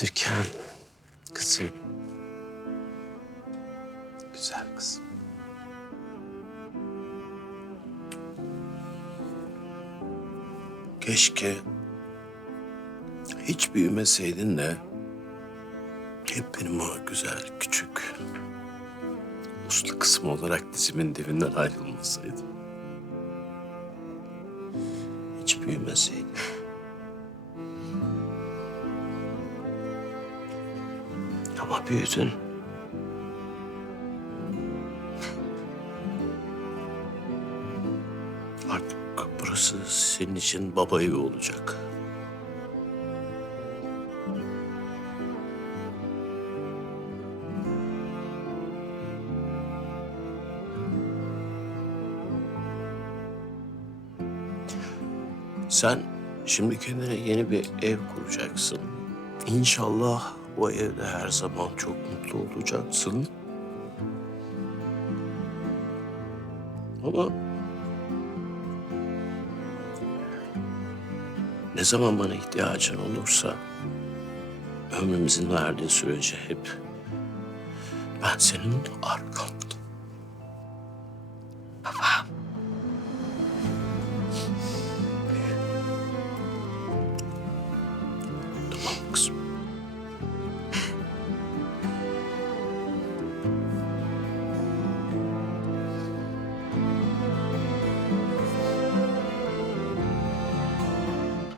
Türkan. Kızım. Güzel kızım. Keşke hiç büyümeseydin de hep benim o güzel küçük uslu kızım olarak dizimin dibinden ayrılmasaydın. Hiç büyümeseydin. Ama büyüdün. Artık burası senin için baba evi olacak. Sen şimdi kendine yeni bir ev kuracaksın. İnşallah bu evde her zaman çok mutlu olacaksın. Ama ne zaman bana ihtiyacın olursa ömrümüzün verdiği sürece hep ben senin arkandayım. Babam. Tamam kızım.